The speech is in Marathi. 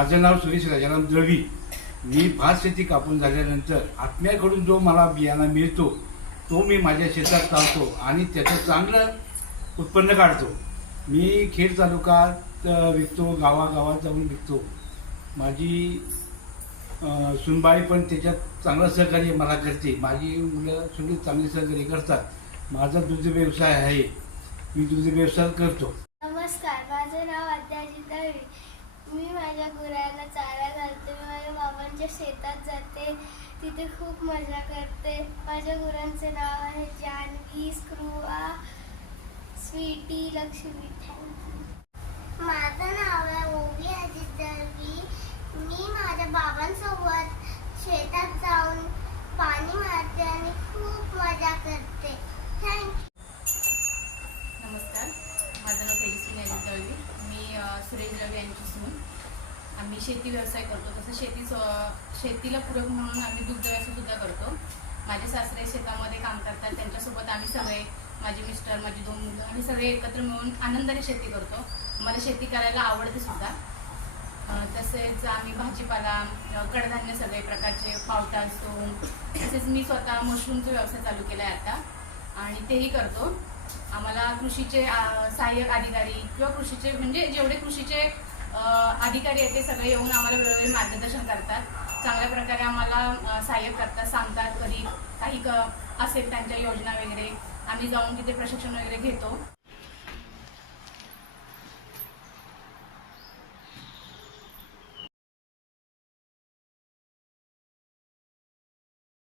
माझं नाव सुरेश राजाराम दळवी. मी भात शेती कापून झाल्यानंतर आत्म्याकडून जो मला बियाणा मिळतो तो मी माझ्या शेतात लावतो आणि त्याचं चांगलं उत्पन्न काढतो. मी खेड तालुक्यात विकतो, गावागावात जाऊन विकतो. माझी सुनबाई पण त्याच्यात चांगलं सहकार्य मला करते. माझी मुलं सगळी चांगली सहकार्य करतात. माझा दुग्ध व्यवसाय आहे, मी दुग्ध व्यवसाय करतो. नमस्कार, माझे नाव अद्याजी दळवी. मी माझ्या गुरांना चारा घालते. मी माझ्या बाबांच्या शेतात जाते, तिथे खूप मजा करते. माझ्या गुरांचे नाव आहे जानवी, स्क्रूवा, स्वीटी, लक्ष्मी. माझं नाव आहे ओवी अजित दळवी. मी माझ्या बाबांसोबत शेतात जाऊन पाणी मारते आणि खूप मजा करते. थँक्यू. नमस्कार, माझं नाव तेजस्वी अजित दळवी. मी सुरेश दळवी यांची सून. आम्ही शेती व्यवसाय करतो. तसं शेतीला पूरक म्हणून आम्ही दुग्ध व्यवसाय सुद्धा करतो. माझे सासरे शेतामध्ये काम करतात, त्यांच्यासोबत आम्ही सगळे, माझे मिस्टर, माझी 2 मुलं, आम्ही सगळे एकत्र मिळून आनंदाने शेती करतो. मला शेती करायला आवडते सुद्धा. तसेच आम्ही भाजीपाला, कडधान्य सगळे प्रकारचे, पावटा असतो. तसेच मी स्वतः मशरूमचा व्यवसाय चालू केला आहे आता, आणि तेही करतो. आम्हाला कृषीचे सहाय्यक अधिकारी किंवा कृषीचे म्हणजे जेवढे कृषीचे अधिकारी आहेत ते सगळे येऊन आम्हाला वेळोवेळी मार्गदर्शन करतात. चांगल्या प्रकारे आम्हाला सहाय्य करतात, सांगतात. कधी काही असेल त्यांच्या योजना वगैरे आम्ही जाऊन तिथे प्रशिक्षण वगैरे घेतो.